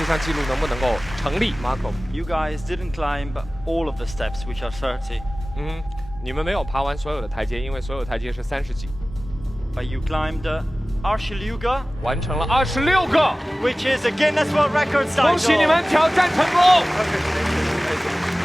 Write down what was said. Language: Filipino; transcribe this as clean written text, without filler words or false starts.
这项记录能不能够成立 ？Marco， You guys didn't climb all of the steps, which are 30. 你们没有爬完所有的台阶，因为所有台阶是30几。But you climbed Arshlyuga, 完成了26个， which is a Guinness World Records title. 恭喜你们挑战成功！